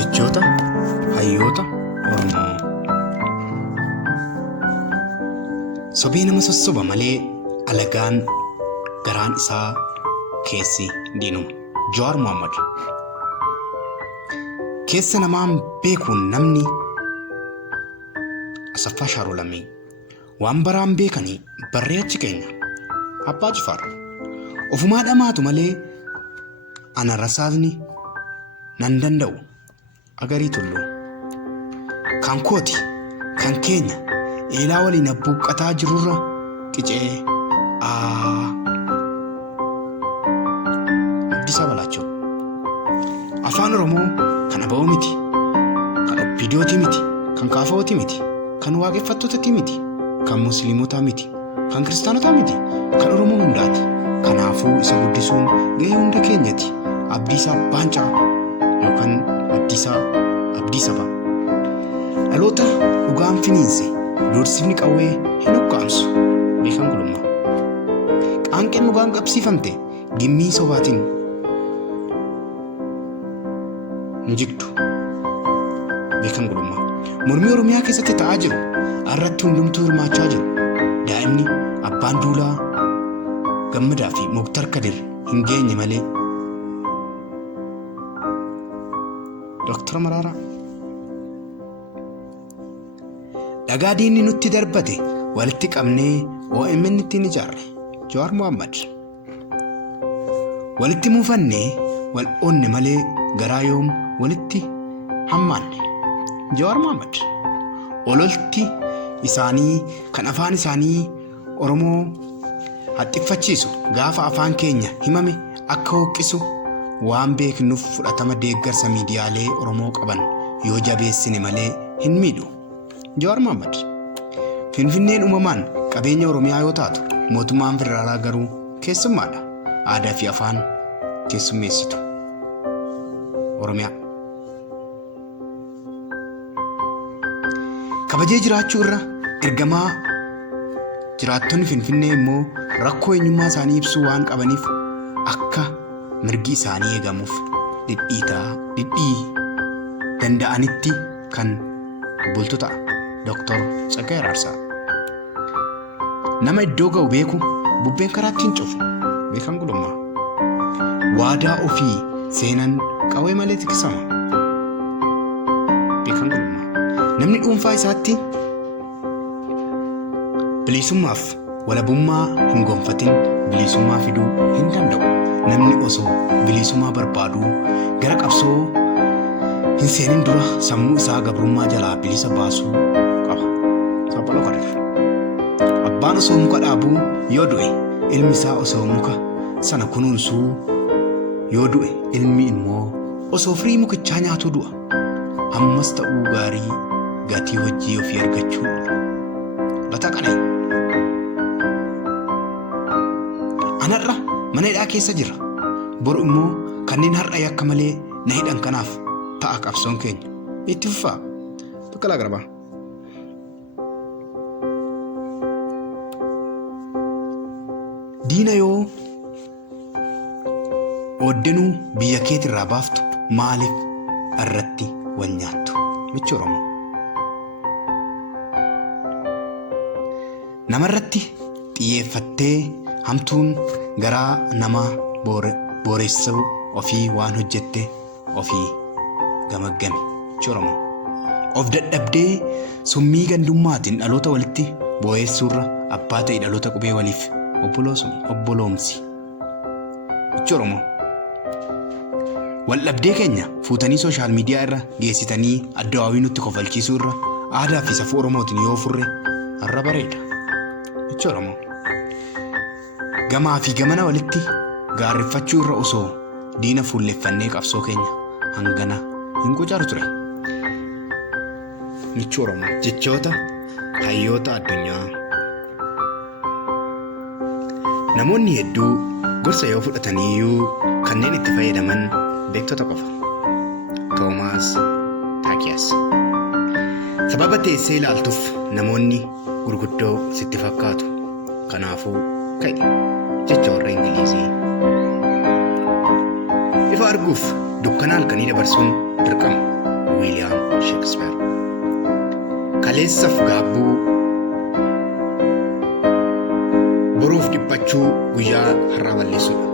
jechoota hayyoota Oromoo. Sobee nama sossoba malee alagaan garaan isaa keessi diinuma. Jawaar Mohaammed. Keessa namaan beekuun namni Asaffaa Shaaroo Lammii. Waan baraan beekanii barree achi keenya. Abbaa Jifaar. Ofumaa dhamaatu malee ana rasaasni nan danda'u. Agarii Tulluu. Kan kooti, kan keenya eelaa waliin abbuuqqataa jirurra qicee Abdiisaa Balaachoo. Afaan Oromoo kan aba'oo miti, kan oppiidiyooti miti, kan kaafawooti miti, kan waaqeffattootatti miti, kan musliimotaa miti, kan kiristaanotaa miti, kan Oromoo hundaati. Kanaafuu isa guddisuun gahee hunda keenyati. Abdiisaa Baancaa yookaan Abdiisaa Baa. Dhaloota dhugaan finiinse doorsifni qawwee hin ukkaamsu. Beekan gulummaa. Qaanqeen dhugaan qabsiifamte gimmii sobaatiin hin jigdu. Beekan gulummaa. Mormii Oromiyaa keessatti ta'aa jiru irratti hundumtuu hirmaachaa jiru. Daa'imni abbaan duulaa Gammadaa fi Muktar Kadir hin geenye malee. Dr. Maraaraa. Dhagaa diinni nutti darbate walitti qabnee OMN ittiin ijaarre. Jawaar Mohaammed. Walitti muufannee wal oonne malee garaa yoom walitti hammaanne. Jawaar Mohaammed. Ololti isaanii kan afaan isaanii Oromoo haxxiffachiisu gaafa afaan keenya himame akka hooqisu waan beeknuuf fudhatama deeggarsa miidiyaalee Oromoo qaban yoo jabeessine malee hin miidhu. Jawaar Mohaammed. Finfinneen uumamaan qabeenya Oromiyaa yoo taatu mootummaan federaalaa garuu keessummaadha. Aadaa fi afaan keessummeessitu Oromiyaa. Kabajee jiraachuu irra ergamaa jiraattonni Finfinnee immoo rakkoo eenyummaa isaanii ibsuu waan qabaniif akka mirgi isaanii eegamuuf dhidhii danda'anitti kan bultu ta'a. Dr. Tsaggaayee Raarsaa. Nama iddoo ga'u beeku bubbeen karaatti hin cufu. Beekan gulummaa. Waadaa ofii seenan qawwee malee tiksama. Beekan gulummaa. Namni dhuunfaa isaatti bilisummaaf walabummaa hin gonfatin bilisummaa fiduu hin danda'u. Namni osoo bilisummaa barbaadu gara qabsoo hin seenin dura sammuu isaa gabrummaa jalaa bilisa baasuu qaba. Saaphaloo Kadir. Abbaan osoo muka dhaabuu yoo du'e ilmi isaa osoo muka sana kunuunsuu yoo du'e ilmi immoo osoo firii mukichaa nyaatuu du'a. Ammas ta'uu gaarii gatii hojii ofii argachuu oola. Lataa Qana'ii. Anarra mana hidhaa keessa jira. Boru immoo kanneen har'a yakka malee na hidhan kanaaf ta'a qabsoon keenya. Itti fufaa. Baqqalaa Garbaa. Diina yoo ooddenuu biyya keetirraa baaftu maaliif irratti wal nyaattu? Michi Oromoo. Namarratti xiyyeeffattee hamtuun garaa namaa booressuu ofii waan hojjette ofii gamaggame. Michi Oromoo. Of dadhabdee summii gandummaatiin dhaloota walitti boo'eessuurra abbaa ta'e dhaloota qubee waliif obboloomsi. Michi Oromoo. Waldhabdee keenya fuutanii sooshaal miidiyaa irra geessitanii addawaawii nutti kofalchiisuu irra aadaa fi safuu Oromootiin yoo furre har'a bareeda. Michi Oromoo. Gamaa fi gamana walitti gaarreffachuu irra osoo diina fuulleffannee qabsoo keenya hangana hin qucaru ture. Michi Oromoo. Jechoota hayyoota addunyaa. Namoonni hedduu gorsa yoo fudhataniyyuu kanneen itti fayyadaman beektota qofa. Toomaas Taakiyaas. Sababa teessee ilaaltuuf namoonni gurguddoo sitti fakkaatu. Kanaafuu ka'i. Jecha warra Ingilizii. Ifa arguuf dukkana halkanii dabarsuun dirqama. Wiiliyaam Sheekispeer. Kaleessaaf gaabbuu boruuf dhiphachuu guyyaa har'aa balleessuudha.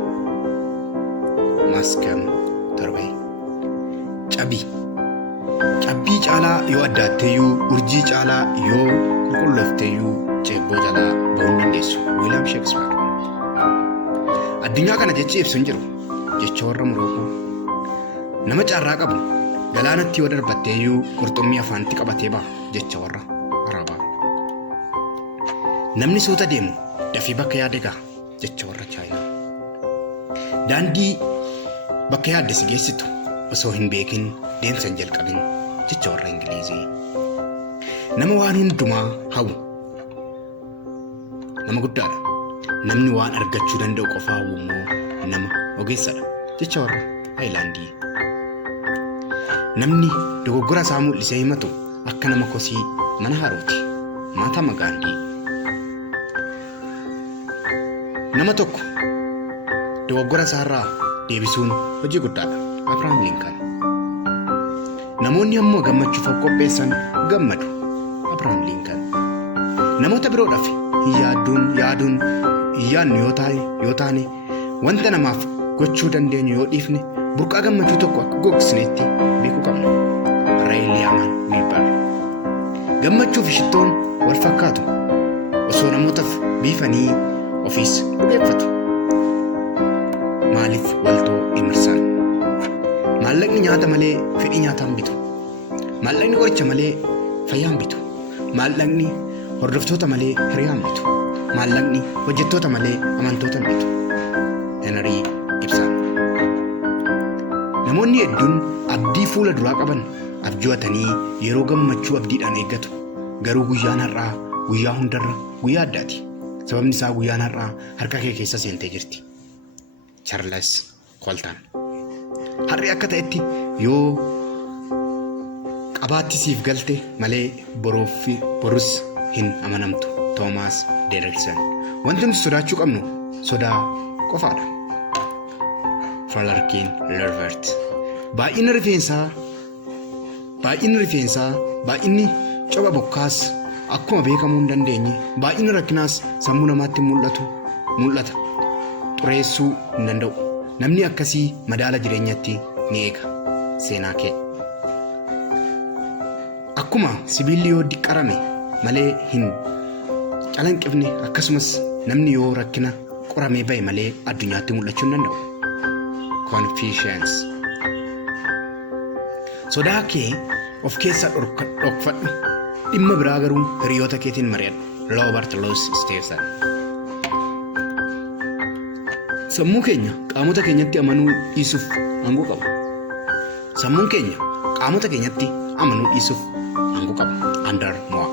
Maskan Torbee. Cabbii caalaa yoo addaatteeyyuu urjii caalaa yoo qulqulloofteeyyuu ceebboo jalaa ba'uu hin dandeessu. Wiiliyaam Sheekispeer. Addunyaa kana jechi ibsu hin jiru. Jecha warra Morookoo. Nama carraa qabu galaanatti yoo darbatteeyyuu qurxummii afaanitti qabatee ba'a. Jecha warra Arabaa. Namni suuta deemu dafii bakka yaade ga'a. Jecha warra Chaayinaa. Daandii bakka yaadde si geessitu osoo hin beekin deemsa hin jalqabin. Jecha warra Ingilizii. Nama waan hundumaa hawwu nama guddaadha. Namni waan argachuu danda'u qofaa hawwu immoo nama ogeessadha. Jecha warra Taayilaandii. Namni dogoggora isaa mul'isee himatu akka nama kosii mana harooti. Mahatma Gaandhii. Nama tokko dogoggora isaarraa deebisuun hojii guddaadha. Abrahaam Lincoln. Namoonni ammoo gammachuuf qopheessan gammadu. Abrahaam Lincoln. Namoota biroodhaaf yaaduun hin yaadnu yoo taane wanta namaaf gochuu dandeenyu yoo dhiifne burqaa gammachuu tokko akka gogsneetti beekuu qabna. Wiiliyaam Wiilbar. Gammachuu fi shittoon wal fakkaatu. Osoo namootaaf biifanii ofiis dhugeeffatu. Maaliif waltoo imirsan? Maallaqni nyaata malee fedhii nyaataa hin bitu. Maallaqni qoricha malee fayyaa hin bitu. Maallaqni hordoftoota malee hiriyaa hin bitu. Maallaqni hojjettoota malee amantoota hin bitu. Henry Ibsen. Namoonni hedduun abdii fuula duraa qaban abju'atanii yeroo gammachuu abdiidhaan eeggatu. Garuu guyyaan har'aa guyyaa hundarra guyyaa addaati. Sababni isaa guyyaan har'aa harka kee keessa seentee jirti. Charles Colton. Har'i akka ta'etti yoo qabaatti siif galte malee borus hin amanamtu. Thomas Derrickson. Wanti nuti sodaachuu qabnu sodaa qofaadha. Franklin Roosevelt. Baay'inni rifeensaa, baay'inni copha bokkaas akkuma beekamuu hin dandeenye, baay'inni rakkinaas sammuu namaatti mul'ata. Xureessuu hin danda'u. Namni akkasii madaala jireenyatti ni eega. Seenaa kee. Akkuma sibiilli yoo diqqarame malee hin calanqifne akkasumas namni yoo rakkina qoramee ba'e malee addunyaatti mul'achuu hin danda'u. Confucius. Sodaa kee of keessaa dhokfadhu. Dhimma biraa garuu hiriyoota keetiin mari'adhu. Robert Louis Stevenson. Sammuu keenya qaamota keenyatti amanuu dhiisuuf aangoo qaba. Sammuun keenya qaamota keenyatti amanuu dhiisuuf aangoo qaba. Under Moa.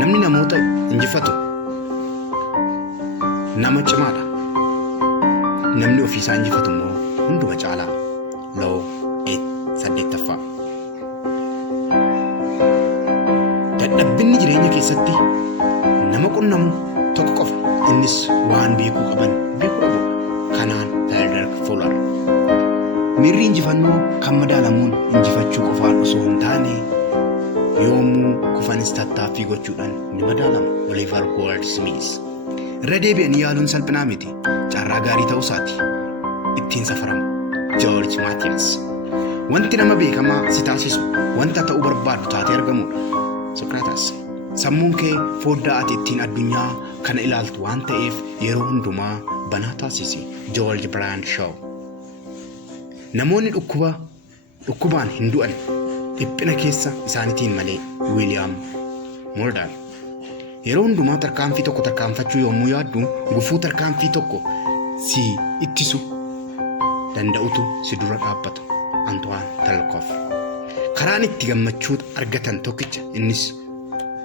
Namni namoota injifatu nama cimaadha. Namni ofiisaa injifatu immoo hunduma caalaa. Law 8. Dadhabbinni jireenya keessatti nama qunnamu tokko qofa. Innis waan beekuu qaban beekuu dhabu. Kanaan Frederick Fuller. Miirri injifannoo kan madaalamuun injifachuu qofaan osoo hin taane yoomuu kufanis tattaaffii gochuudhaan ni madaalama. Oliver Goldsmith. Irra deebi'anii yaaluun salphinaa miti. Carraa gaarii ta'uu isaati. Ittiin safarama. George Mathias. Wanti nama beekamaa si taasisu wanta ta'uu barbaadu taatee argamudha. Socrates. Sammuun kee foddaa ati ittiin addunyaa kana ilaaltu waan ta'eef yeroo hundumaa banaa taasisi. George Bernard Shaw. Namoonni dhukkubaan hin du'an dhiphina keessa isaaniitiin malee. William Morgan. Yeroo hundumaa tarkaanfii tokko tarkaanfachuu yommuu yaaddu gufuu tarkaanfii tokko si ittisu danda'utu si dura dhaabbata. Antoine Talkov. Karaan itti gammachuu argatan tokkicha innis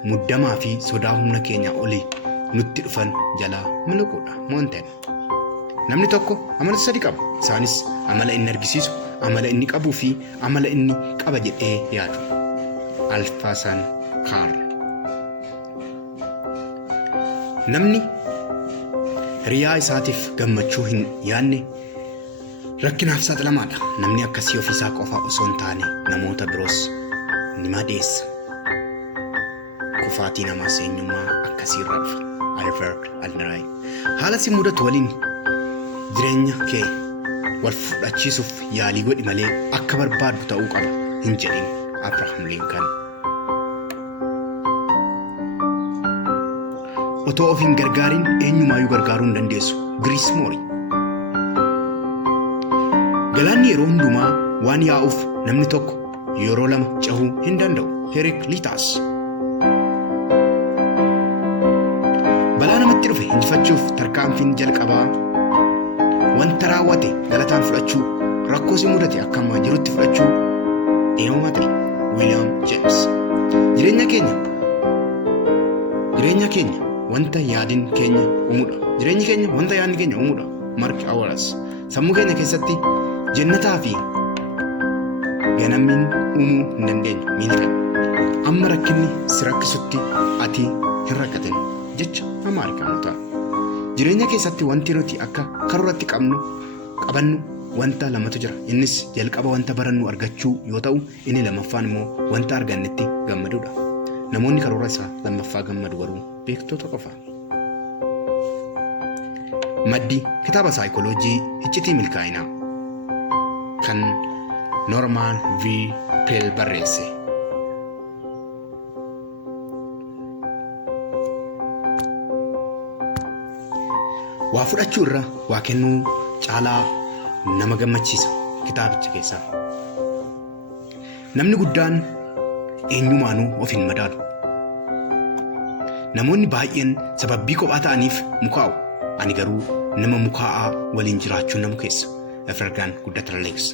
muddamaa fi sodaa humna keenya olii nutti dhufan jalaa miliquudha. Montaigne. Namni tokko amala 3 qaba. Isaanis amala inni argisiisu, amala inni qabuu fi amala inni qaba jedhee yaadu. Alphonse Karr. Namni hiriyaa isaatiif gammachuu hin yaadne rakkinaaf saaxilamaadha. Namni akkasii ofiisaa qofa osoo hin taane namoota biroos ni madeessa. Kufaatii namaa eenyummaa akkasii irraa dhufa. Albert Alnaraay. Haala si mudatu waliin jireenya kee wal fudhachiisuuf yaalii godhi malee akka barbaaddu ta'uu qaba hin jedhin Abrahaam Lincoln. Otoo of hin gargaarin eenyumaayyuu gargaaruu hin dandeessu. Giriis Moorii. Galaanni yeroo hundumaa waan yaa'uuf namni tokko yeroo lama cehuu hin danda'u. Herakliitaas. Balaa namatti dhufe injifachuuf tarkaanfiin jalqabaa wanta raawwate galataan fudhachuu, rakkoo si mudate akkuma jirutti fudhachuu eemama ta'e. Wiiliyaam Jeems. Jireenya keenya wanta yaadin keenya uumuudha. Jireenyi keenya wanta yaadni keenya uumuudha. Mark Awaras. Sammuu keenya keessatti jannataa fi ganammiin uumuu hin dandeenyu. Miilqan. Amma rakkinni si rakkisutti ati hin rakkatin jecha Amaarikaanotaa. Jireenya keessatti wanti nuti akka karooratti qabannu wanta lamatu jira. Innis jalqaba wanta barannu argachuu yoo ta'u, inni lammaffaan immoo wanta argannetti gammaduudha. Namoonni karoora isaa lammaffaa gammadu garuu beektoota qofa. Maddi kitaaba saayikooloojii iccitii milkaa'inaa kan Norman V. Peel barreesse. Waa fudhachuu irra waa kennuu caalaa nama gammachiisa kitaabicha keessaa. Namni guddaan eenyumaanuu of hin madaalu. Namoonni baay'een sababii kophaa ta'aniif mukaa'u. Ani garuu nama mukaa'aa waliin jiraachuu namu keessa. Efragaan Guddatan Aleeks.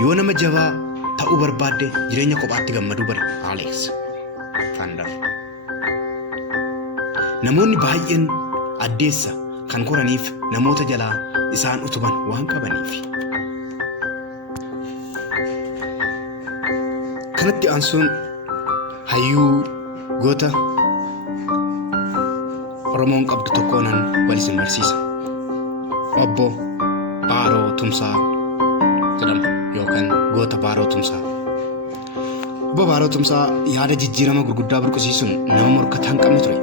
Yoo nama jabaa ta'uu barbaadde jireenya kophaatti gammaduu bari. Aleeks Faandar. Namoonni baay'een addeessa kan koraniif namoota jalaa isaan utuban waan qabaniif. Kanatti aansuun hayyuu goota Oromoon qabdu tokkoonan waliin barsiisa. Obbo Baaroo Tumsaa jedhama yookaan goota Baaroo Tumsaa. Obbo Baaroo Tumsaa yaada jijjiirama gurguddaa burqisiisuun nama morkataa hin qabne ture.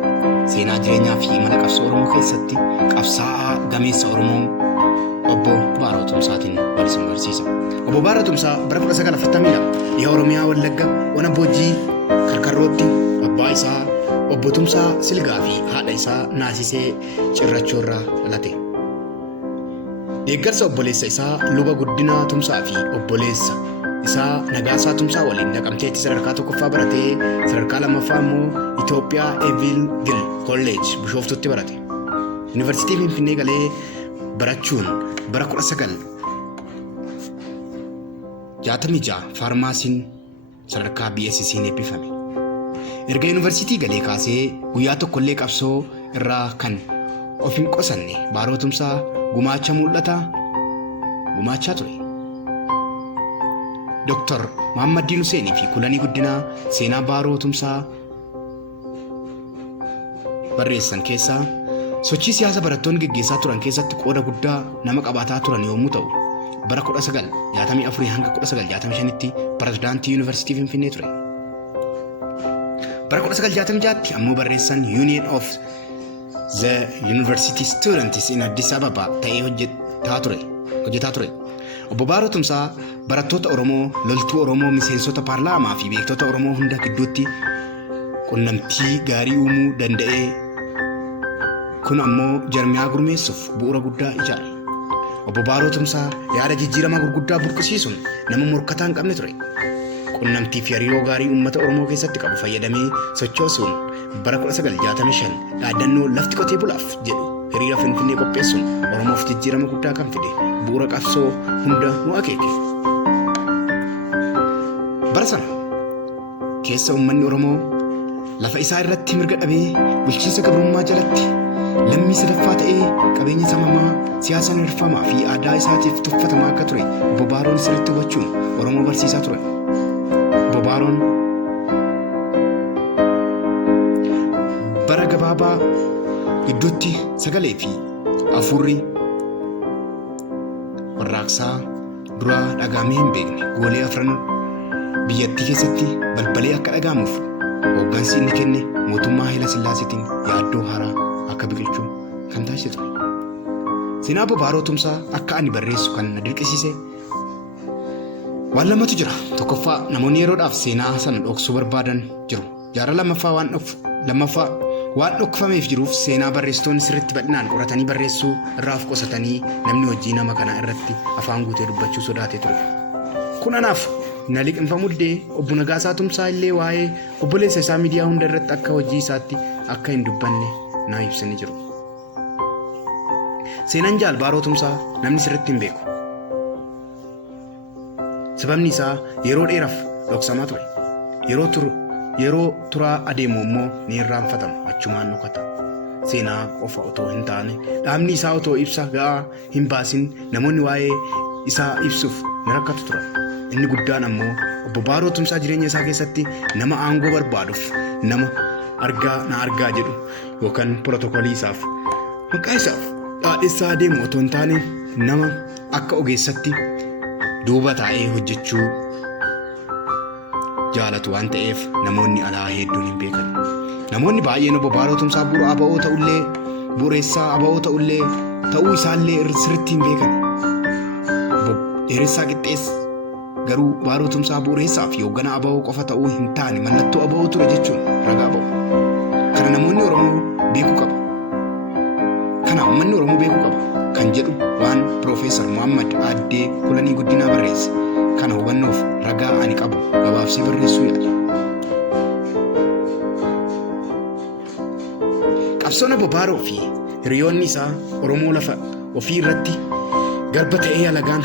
Seenaa jireenyaa fi mala qabsoo Oromoo keessatti qabsaa'aa gameessa Oromoo Obbo Baaroo Tumsaatiin waliin barsiisa. Obbo Baaroo Tumsaa bara 1942 dhiha Oromiyaa Wallagga Ona Boojjii Karkarrootti abbaa isaa Obbo Tumsaa Silgaa fi haadha isaa Naasisee Cirrachoo irraa dhalate. Deeggarsa obboleessa isaa Luba Guddinaa Tumsaa fi obboleessa isaa Nagaasaa Tumsaa waliin Naqamteetti sadarkaa tokkoffaa baratee sadarkaa lammaffaa immoo Itoophiyaa Evilgil Kolleej Bishooftutti barate. Yuunivarsiitii Finfinnee galee barachuun bara 1966 faarmaasiin sadarkaa BSC'n eebbifame. Erga yuunivarsiitii galee kaasee guyyaa tokkollee qabsoo irraa kan of hin qosanne Baaroo Tumsaa gumaacha mul'ata gumaachaa ture. Dr. Muhammaddiin Huseenii fi Kulanii Guddinaa seenaa Baaroo Tumsaa barreessan keessaa sochii siyaasa barattoonni gaggeessaa turan keessatti qooda guddaa nama qabaataa turan yommuu ta'u, bara 1964 hanga 1965tti pirezidaantii yuunivarsiitii Finfinnee ture. Bara 1966tti ammoo barreessan Union of the University Students in Addis Ababa ta'ee hojjetaa ture. Obbo Baaroo Tumsaa barattoota Oromoo, loltuu Oromoo, miseensota paarlaamaa fi beektota Oromoo hunda gidduutti qunnamtii gaarii uumuu danda'e. Kun ammoo jarmiyaa gurmeessuuf bu'uura guddaa ijaare. Obbo Baaroo Tumsaa yaada jijjiirama gurguddaa burqisiisuun nama morkataa hin qabne ture. Qunnamtii fi hariiroo gaarii uummata Oromoo keessatti qabu fayyadamee sochoosuun bara 1965 dhaadannoo lafti qotee bulaaf jedhu hiriira Finfinnee qopheessuun Oromoof jijjiirama guddaa kan fide bu'uura qabsoo hunda nu akeeke. Bara sana keessa uummanni Oromoo lafa isaa irratti mirga dhabee bulchiinsa gabrummaa jalatti lammii sadaffaa ta'ee qabeenya samamaa siyaasaan hirfamaa fi aadaa isaatiif tuffatamaa akka ture Obbo Baaroon sirriitti hubachuun Oromoo barsiisaa turan. Obbo Baaroon bara gabaabaa gidduutti sagalee fi afurri warraaqsaa dura dhagaamee hin beekne goolee afran biyyattii keessatti balbalee akka dhaga'amuuf hooggansi inni kenne mootummaa Haayila Sillaaseetiin yaaddoo haaraa akka biqilchu kan taasise ture. Seenaa Obbo Baaroo Tumsaa akka ani barreessu kan na dirqisiise waan lamatu jira. Tokkoffaa namoonni yeroodhaaf seenaa sana dhoksuu barbaadan jiru. Jaara lammaffaa waan dhokfameef jiruuf seenaa barreessitoonni sirriitti bal'inaan qoratanii barreessuu irraa of qusatanii namni hojii nama kanaa irratti afaan guutee dubbachuu sodaatee ture. Kun anaaf na liqinfamuddee obbo Nagaasaa Tumsaa illee waa'ee obboleessa isaa miidiyaa hunda irratti akka hojii isaatti akka hin dubbanne naa ibsanii jiru. Seenaan Jaal Baaroo Tumsaa namni sirriitti hin beeku. Sababni isaa yeroo dheeraaf dhoksamaa ture. Yeroo turaa adeemu immoo ni irraanfatama achumaan dhokata. Seenaa qofa otoo hin taane dhaabni isaa otoo ibsa ga'aa hin baasin namoonni waa'ee isaa ibsuuf ni rakkatu turan. Inni guddaan ammoo Obbo Baaroo Tumsaa jireenya isaa keessatti nama aangoo barbaaduuf nama na argaa jedhu yookaan pirootokoolii isaaf maqaa isaaf dhaadhessaa adeemu otoo hin taane nama akka ogeessatti duuba taa'ee hojjechuu jaalatu waan ta'eef namoonni alaa hedduun hin beekan. Namoonni baay'een Obbo Baaroo Tumsaa bu'uureessaa ABO ta'uu isaallee sirriitti hin beekan. Obbo Dheeressaa Qixxees garuu Baaroo Tumsaa bu'uureessaa fi hoogganaa ABO qofa ta'uu hin taane mallattoo ABO ture jechuun ragaa ba'u. Kana namoonni Oromoo beekuu qaba. Kana uummanni Oromoo beekuu qaba kan jedhu waan Piroofeesar Muhammad Aaddee Kulanii Guddinaa barreesse. Kana hubannoof ragaa ani qabu gabaabsee barreessuu yaala. Qabsoon Obbo Baaroo fi hiriyoonni isaa Oromoo lafa ofii irratti garba ta'ee alagaan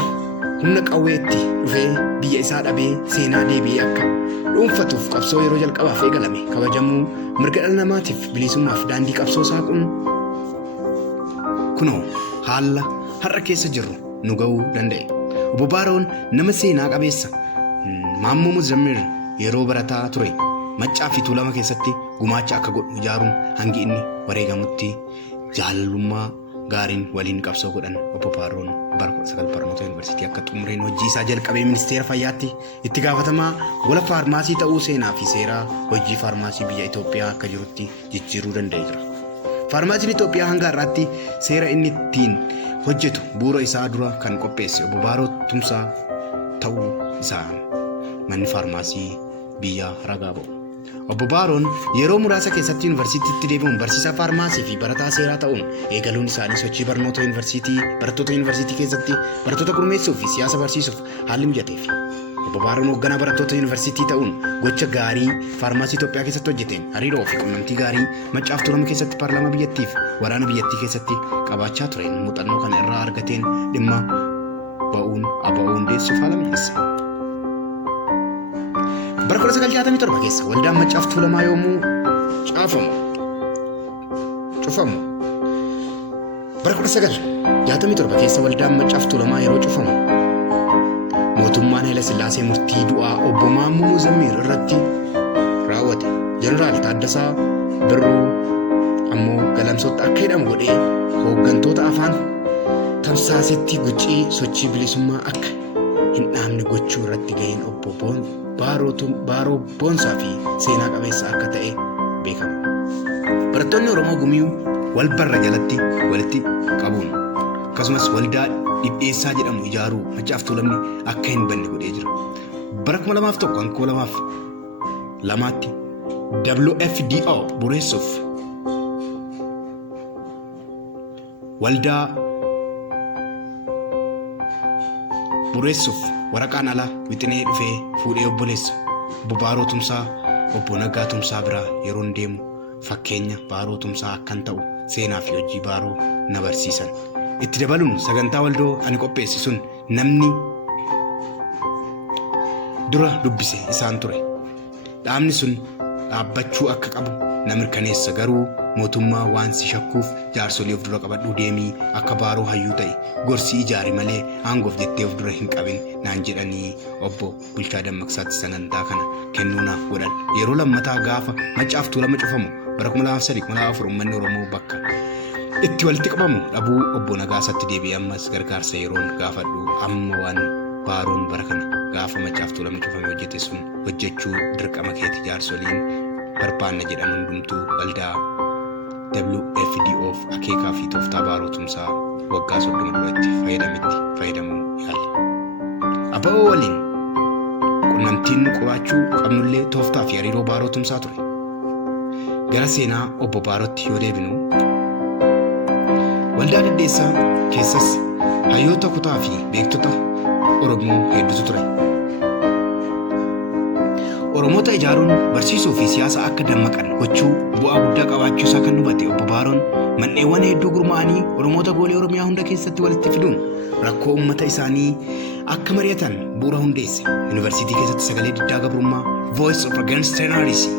humna qawweetti dhufee biyya isaa dhabee seenaa deebi'ee akka dhuunfatuuf qabsoo yeroo jalqabaaf eegalame kabajamuu mirga dhala namaatiif bilisummaaf daandii qabsoo saaquun kunoo haala har'a keessa jirru nu ga'uu danda'e. Obbo Baaroon nama seenaa qabeessa. Maammoo Muzammil yeroo barataa ture Maccaa fi Tuulama keessatti gumaacha akka godhu ijaaruun hangi inni wareegamutti jaalalummaa gaariin waliin qabsoo godhan Obbo Baaroon bara 19 yuunivarsiitii akka xumureen hojii isaa jalqabee ministeera fayyaatti itti gaafatamaa gola faarmaasii ta'uu seenaa fi seeraa hojii faarmaasii biyya Itoophiyaa akka jirutti jijjiiruu danda'ee jira. Faarmaasiin Itoophiyaa hanga har'aatti seera inni ittiin hojjetu bu'uura isaa dura kan qopheesse Obbo Baaroo Tumsaa ta'uu isaan manni faarmaasii biyya ragaa ba'u. Obbo Baaroon yeroo muraasa keessatti yuunivarsiitiitti deebi'uun barsiisaa faarmaasii fi barataa seeraa ta'uun eegaluun isaanii sochii barattoota yuunivarsiitii keessatti barattoota gurmeessuu fi siyaasa barsiisuuf haalli mijateef. Obbo Baaroon hoogganaa barattoota yuunivarsiitii ta'uun gocha gaarii faarmaasii Itoophiyaa keessatti hojjeteen hariiroo fi quunnamtii gaarii Maccaa fi Tuulama keessatti paarlaamaa biyyattiif waraana biyyattii keessatti qabaachaa tureen muuxannoo kana irraa argateen dhimma ba'uun ABO hundeessuuf haala mijeesse. Bara 1967 keessa waldaan Maccaa fi Tuulamaa yommuu cufamu. Bara 1967 keessa waldaan Maccaa fi Tuulamaa yeroo cufamu. Mootummaan Haayila Sillaasee murtii du'aa Obbo Maammoo Muzammil irratti raawwate. Jeneraal Taaddasaa Birruu ammoo galamsootti akka hidhamu godhee hooggantoota afaan tamsaasetti guccii sochii bilisummaa akka hin dhaabne gochuu irratti gaheen Obbo Baaroo boonsaa fi seenaa qabeessa akka ta'e beekama. Barattoonni Oromoo gumiyuu wal barra jalatti walitti qabuun akkasumas waldaa dhidheessaa jedhamu ijaaruu Maccaa fi Tuulamni akka hin banne godhee jira. Bara 2001 WFDO bureessuuf waldaa waraqaan alaa wixinee dhufee fuudhee obboleessa Obbo Baaroo Tumsaa Obbo Nagaa Tumsaa biraa yeroo deemu fakkeenya Baaroo Tumsaa akkan ta'u seenaa fi hojii Baaroo na barsiisan. Itti dabaluun sagantaa waldoo ani qopheesse sun namni dura dubbise isaan ture. Dhaabni sun dhaabbachuu akka qabu na mirkaneessa garuu mootummaa waan si shakkuuf jaarsolii of dura qabadhuu deemii akka Baaroo hayyuu ta'e gorsii ijaari malee aangoof jettee of dura hin qabin naan jedhanii Obbo Bulchaa Dammaqsaatti sagantaa kana kennuu naaf godhan. Yeroo lammataa gaafa Maccaa fi Tuulama cufamu bara 2003 uummanni Oromoo bakka itti walitti qabamu dhabuu Obbo Nagaasaatti deebi'ee ammas gargaarsa yeroon gaafadhu amma waan Baaroon bara kana gaafa Macaaf Tuulamni cufamee hojjete sun hojjechuu dirqama keeti jaarsoliin barbaanna jedhan hundumtuu waldaa WFDOf akeekaa fi tooftaa baaroo tumsaa waggaa 30 duratti fayyadamuu yaale. Aba'oo waliin qunnamtiin qabaachuu qabnullee tooftaa fi hariiroo baaroo tumsaa ture. Gara seenaa obbo Baarootti yoo deebinu waldaa Deddeessaa keessas hayyoota kutaa fi beektota Oromoo hedduutu ture. Oromoota ijaaruun barsiisuu fi siyaasa akka dammaqan gochuu bu'aa guddaa qabaachuu isaa kan hubate obbo Baaroon man'eewwan hedduu gurmaa'anii Oromoota goolii Oromiyaa hunda keessatti walitti fiduun rakkoo uummata isaanii akka mari'atan bu'uura hundeesse. Yuunivarsiitii keessatti sagalee diddaa gabrummaa Voice of Against Terrorism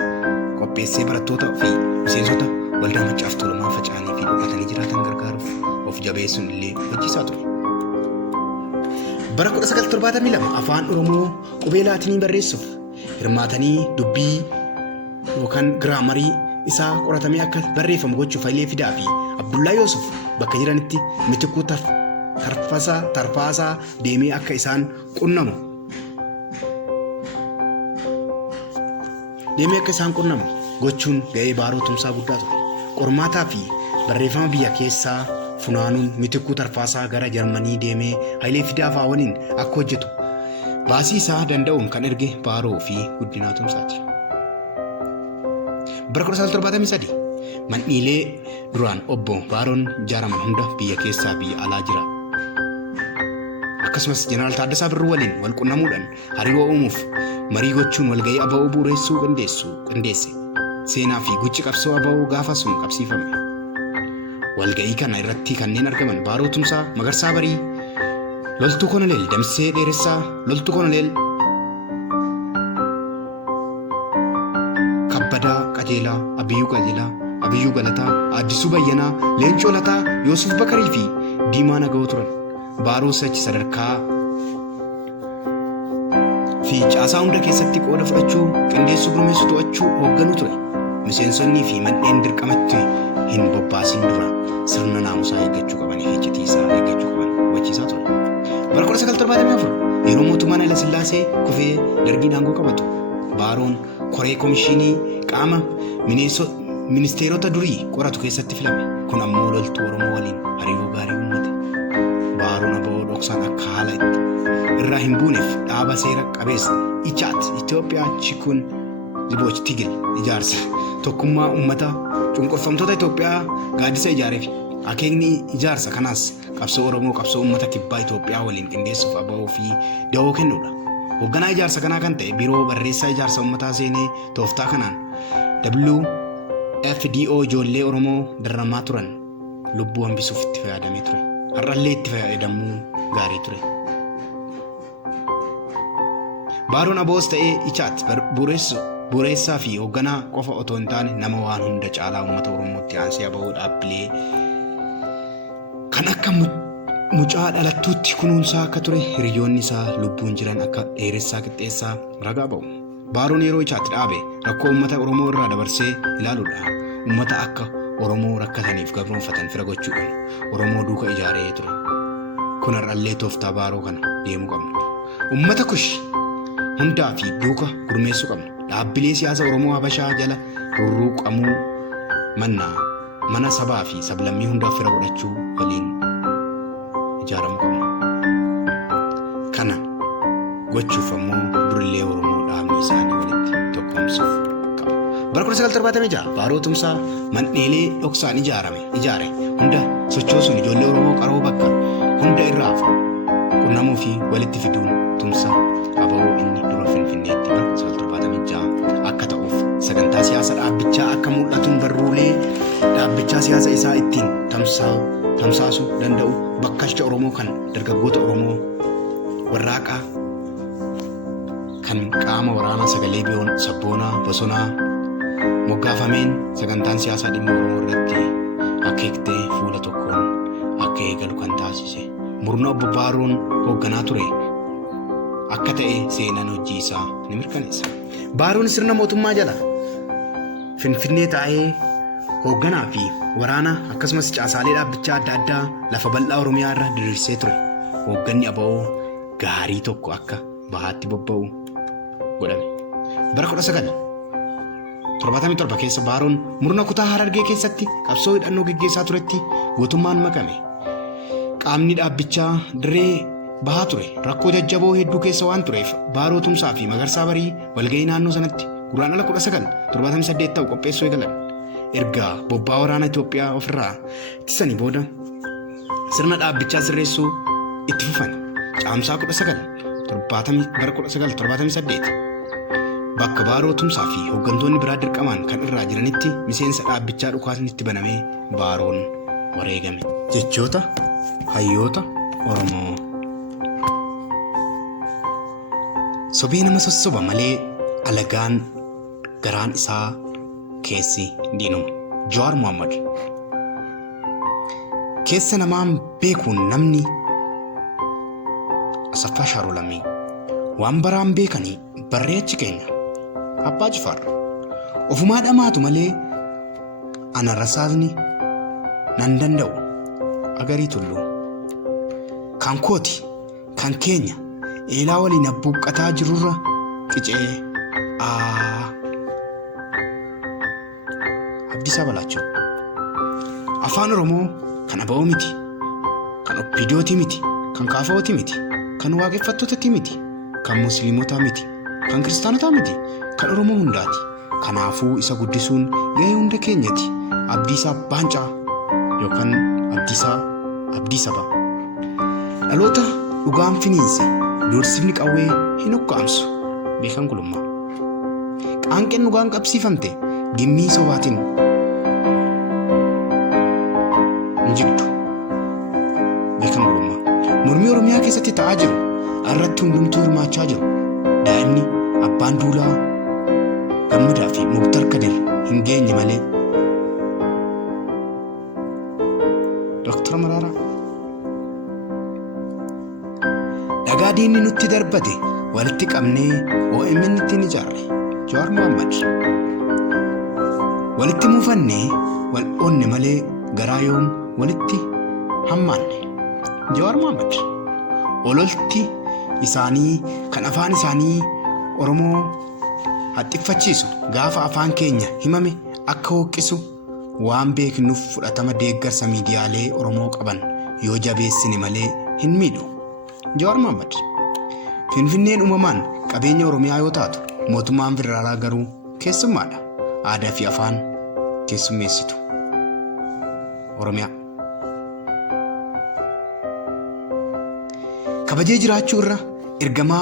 qopheessee barattoota fi miseensota waldaa Macaaf Tuulamaa faca'anii fi dhokatanii jiraatan gargaaruuf of jabeessuun illee hojjetaa ture. Bara 1972 afaan Oromoo qubee Laatinii barreessuuf hirmaatanii dubbii yookaan giraamarii isaa qoratamee akka barreeffamu gochuuf Hayilee Fidaa fi Abdullaa Yoosuf bakka jiranitti Mitikuu Tarfaasaa deemee akka isaan qunnamu gochuun ga'ee baaroo tumsaa guddaa ture. Qormaataa fi barreeffama biyya keessaa funaanuun Mitikuu Tarfaasaa gara Jarmanii deemee Hayilee Fidaa fa'aa waliin akka hojjetu baasii isaa danda'uun kan erge baaroo fi guddinaa tumsaati. Bara 1973 man'iilee duraan obbo Baaroon ijaaraman hunda biyya keessaa biyya alaa jira. Akkasumas Jeneraal Taaddasaa Birruu waliin wal qunnamuudhaan hariiroo uumuuf marii gochuun walga'ii aba'oo bu'uureessuu qindeesse. Seenaa fi guchi qabsoo aba'oo gaafa sun qabsiifame. Walga'ii kana irratti kanneen argaman Baaroo Tumsaa, Magarsaa Barii, Loltuu Koloneel Damsee Dheeressaa, Loltuu Koloneel Kabbadaa Qajeelaa, Abiyyuu Galataa, Addisuu Bayyanaa, Leencoo Lataa, Yoosuf Bakarii fi Diimaa Naga'oo turan. Baaroo sachi sadarkaa fi caasaa hunda keessatti qooda fudhachuu, qindeessuu, gurmeessuu, to'achuu, hoogganuu ture. Miseensonnii fi manneen dirqamatti hin bobbaasin dura sirna naamusaa eeggachuu qabanii fi icciitii eeggachuu qaban hubachiisaa ture. Bara 1974 yeroo mootummaan Haayile Sillaasee kufee dargiin aangoo qabatu Baaroon koree komishinii qaama ministeerota durii qoratu keessatti filame. Kun ammoo loltuu Oromoo waliin hariiroo gaarii uummate. Baaroon aba'oo dhoksaan akka haala irraa hin buuneef dhaaba seera qabeessa Ichaat Itoophiyaa Chikuun Liboch Tigil ijaarsa tokkummaa uummata cunqurfamtoota Itoophiyaa gaaddisa ijaareef. Akeekni ijaarsa kanaas qabsoo Oromoo qabsoo uummata kibbaa Itoophiyaa waliin qindeessuuf aba'oo fi da'oo kennuudha. Hoogganaa ijaarsa kanaa kan ta'e Biiroo Barreessaa Ijaarsa Uummataa seenee tooftaa kanaan WFDO ijoollee Oromoo darramaa turan lubbuu hambisuuf itti fayyadamee ture. Har'allee itti fayyadamuu gaarii ture. Baaroon aba'oos ta'ee Ichaat bu'uureessaa fi hoogganaa qofa otoo hin taane nama waan hunda caalaa uummata Oromootti aansee aba'oo dhaabbilee kan akka mucaa dhalattuutti kunuunsaa akka ture. Hiriyoonni isaa lubbuun jiran akka Dheeressaa Qixxeessaa ragaa ba'u. Baaroon yeroo Ichaat dhaabe rakkoo uummata Oromoo irraa dabarsee ilaaluudhaan uummata akka Oromoo rakkataniif gabroonfatan fira gochuudhaan Oromoo duuka ijaaree ture. Kun har'allee tooftaa Baaroo kana deemuu qabna. Uummata kush hundaa fi duuka gurmeessuu qabna. Dhaabbilee siyaasa Oromoo Habashaa jala rurruuqamuu mana sabaa fi sablammii hundaaf fira godhachuu waliin ijaaramuu qabna. Kana gochuuf ammoo durillee Oromoo dhaabni isaanii walitti tokkoomsuuf qaba. Bara 1976 Baaroo Tumsaa man'eelee dhoksaan ijaare hunda sochoosuun ijoollee Oromoo qaroo bakka hunda irraa qunnamuu fi walitti fiduun Tumsaa aba'oo inni dura Finfinneetti bara 1976 akka ta'uuf sagantaa siyaasa dhaabbichaa akka mul'atuun barruulee dhaabbichaa siyaasa isaa ittiin tamsaasuu danda'u bakkalcha Oromoo kan dargaggoota Oromoo warraaqaa kan qaama waraanaa sagalee sabboonaa bosonaa moggaafameen sagantaan siyaasaa dhimma Oromoo irratti akeektee fuula tokkoon akka eegalu kan taasise. Murna obbo Baaroon hoogganaa ture akka ta'e seenaan hojii isaa ni mirkaneessa. Baaroon sirna mootummaa jala Finfinnee taa'ee hoogganaa fi waraana akkasumas caasaalee dhaabbichaa adda addaa lafa bal'aa Oromiyaa irra diriirsee ture. Hoogganni aba'oo gaarii tokko akka bahaatti bobba'u godhame. Bara 1977 keessa Baaroon murna kutaa Harargee keessatti qabsoo hidhannoo gaggeessaa turetti gootummaan makame. Qaamni dhaabbichaa dirree bahaa ture rakkoo jajjaboo hedduu keessa waan tureef Baaroo Tumsaa fi Magarsaa Barii walga'ii naannoo sanatti guraandhala 1978 ta'u qopheessuu eegalan. Erga bobbaa waraana Itoophiyaa ofirraa ittisanii booda sirna dhaabbichaa sirreessuu itti fufan. Caamsaa 1978 bakka Baaroo Tumsaa fi hooggantoonni biraa dirqamaan kan irraa jiranitti miseensa dhaabbichaa dhukaasni itti banamee Baaroon wareegame. Jechoota hayyoota Oromoo. Sobii nama sossoba malee alagaan garaan isaa keessi diinuma. Jawaar Mohaammed. Keessa namaan beekuun namni Asaffaa Shaaroo Lammii. Waan baraan beekanii barreechi keenya. Abbaa Jifaar. Ofumaa dhamaatu malee ana rasaasni nan danda'u. Agarii Tulluu. Kan kooti, kan keenya eelaa waliin abbuuqqataa jirurra qicee Abdiisaa Balaachoo. Afaan Oromoo kan aba'oo miti, kan oppiidootii miti, kan kaafa'ootii miti, kan waaqeffattootatii miti, kan musliimotaa miti, kan kiristaanotaa miti, kan Oromoo hundaati. Kanaafuu isa guddisuun gahee hunda keenyati. Abdiisaa Baancaa yookaan Abdiisaa Abdiisabaa. Dhaloota dhugaan finiinse doorsifni qawwee hin ukkaamsu. Beekan Gulummaa. Qaanqeen dhugaan qabsiifamte gimmii sobaatiin hin jigdu. Beekan Gulummaa. Mormii Oromiyaa keessatti ta'aa jiru irratti hundumtuu hirmaachaa jiru. Daa'imni abbaan duulaa Gammadaa fi Muktar Kadir hin geenye malee. Dr. Maraaraa. Dhagaa diinni nutti darbate walitti qabnee OMN ittiin ijaarre. Jawaar Mohaammed. Walitti muufannee wal oonne malee garaa yoom walitti hammaanne. Jawaar Mohaammed. Ololti isaanii kan afaan isaanii Oromoo haxxiffachiisu gaafa afaan keenya himame akka hooqisu waan beeknuuf fudhatama deeggarsa miidiyaalee Oromoo qaban yoo jabeessine malee hin miidhu. Jawaar Mohaammed. Finfinneen uumamaan qabeenya Oromiyaa yoo taatu mootummaan federaalaa garuu keessummaadha. Aadaa fi afaan keessummeessitu Oromiyaa. Kabajee jiraachuu irra ergamaa